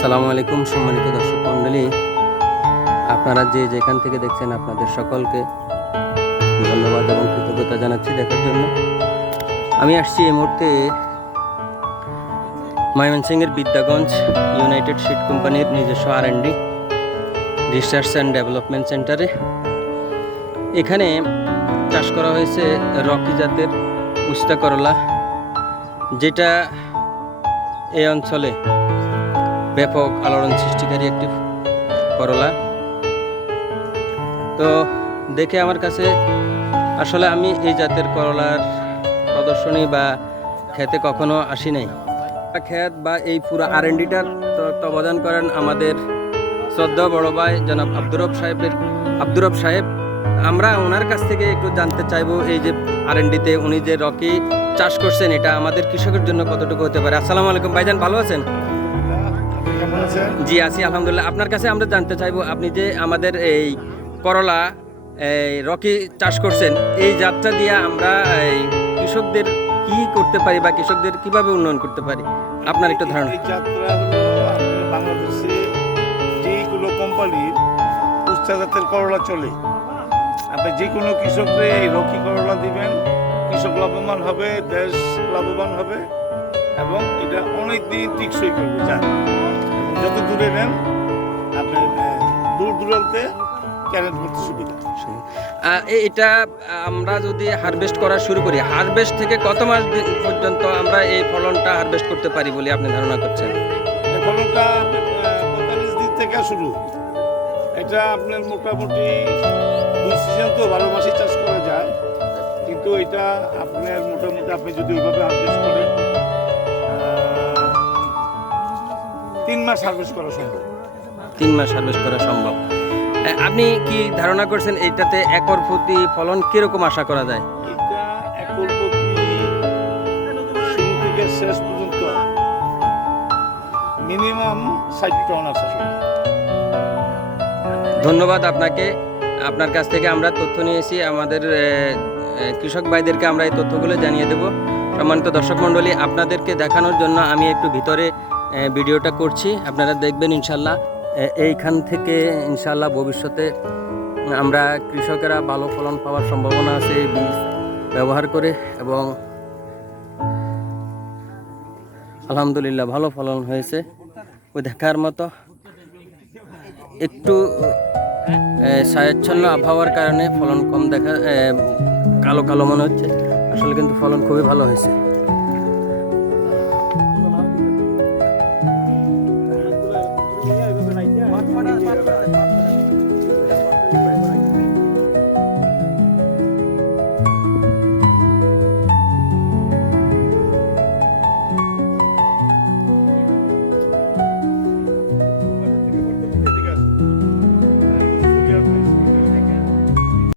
সালামু আলাইকুম, সম্মানিত দর্শক মণ্ডলী। আপনারা যে যেখান থেকে দেখছেন আপনাদের সকলকে ধন্যবাদ এবং কৃতজ্ঞতা জানাচ্ছি দেখার জন্য। আমি আসছি এই মুহূর্তে ময়মনসিংহের বিদ্যাগঞ্জ ইউনাইটেড শিট কোম্পানির নিজস্ব R and D research and development সেন্টারে এখানে চাষ করা হয়েছে রকি জাতের উস্তা করলা, যেটা এই অঞ্চলে ব্যাপক আলোড়ন সৃষ্টিকারী একটি করলা। তো দেখে আমার কাছে আসলে আমি এই জাতের করলার প্রদর্শনী বা খেতে কখনো আসি নাই। ক্ষেত বা এই পুরো আর এন ডিটার তত্ত্বাবধান করেন আমাদের শ্রদ্ধা বড় ভাই জনাব আব্দুরব সাহেবের আব্দুরব সাহেব আমরা ওনার কাছ থেকে একটু জানতে চাইব, এই যে আর এন ডিতে উনি যে রকি চাষ করছেন, এটা আমাদের কৃষকের জন্য কতটুকু হতে পারে? আসসালামু আলাইকুম, ভাইজান, ভালো আছেন? জি, আছি, আলহামদুলিল্লাহ। আপনার কাছে আমরা জানতে চাইব, আপনি যে আমাদের এই করলা, এই রকি চাষ করছেন, এই যাত্রা দিয়ে আমরা এই কৃষকদের কি করতে পারি বা কৃষকদের কীভাবে উন্নয়ন করতে পারি? আপনার একটু ধারণা। যাত্রা হলো বাংলাদেশে যেগুলো কোম্পানির উচ্চা জাতের করলা চলে আপনি যে কোনো কৃষককে এই রকি করলা দিবেন। কৃষক লাভবান হবে দেশ লাভবান হবে এবং এটা অনেক দিন টিকসই করবে। যান যত দূরে নেন আপনার আহ, দূর দূরান্তে ক্যারেট করতে সুবিধা। এটা আমরা যদি হারভেস্ট করা শুরু করি হারভেস্ট থেকে কত মাস পর্যন্ত আমরা এই ফলনটা হারভেস্ট করতে পারি বলে আপনি ধারণা করছেন? ফলনটা পঁয়তাল্লিশ দিন থেকে শুরু। এটা আপনার মোটামুটি দুই সিজন তো বারো মাসে চাষ করা যায়। কিন্তু এটা আপনার মোটামুটি আপনি যদি ওইভাবে হারভেস্ট করেন তিন মাস হারভেস্ট করা সম্ভব। তিন মাস হারভেস্ট করা সম্ভব। আপনি কি ধারণা করছেন এইটাতে একর প্রতি ফলন কীরকম আশা করা যায়? এটা একর প্রতি শুরু থেকে শেষ পর্যন্ত। মিনিমাম ষাট টন আসা সম্ভব ধন্যবাদ আপনাকে। আপনার কাছ থেকে আমরা তথ্য নিয়েছি, আমাদের কৃষক ভাইদেরকে আমরা এই তথ্যগুলো জানিয়ে দেব। সম্মানিত দর্শক মণ্ডলী, আপনাদেরকে দেখানোর জন্য আমি একটু ভিতরে ভিডিওটা করছি। আপনারা দেখবেন ইনশাল্লাহ এইখান থেকে ইনশাল্লাহ ভবিষ্যতে আমরা কৃষকেরা ভালো ফলন পাওয়ার সম্ভাবনা আছে এই বীজ ব্যবহার করে এবং আলহামদুলিল্লাহ ভালো ফলন হয়েছে। ওই দেখার মতো একটু এ, ছায়াচ্ছন্ন আবহাওয়ার কারণে ফলন কম দেখা কালো কালো মনে হচ্ছে। আসলে কিন্তু ফলন খুবই ভালো হয়েছে।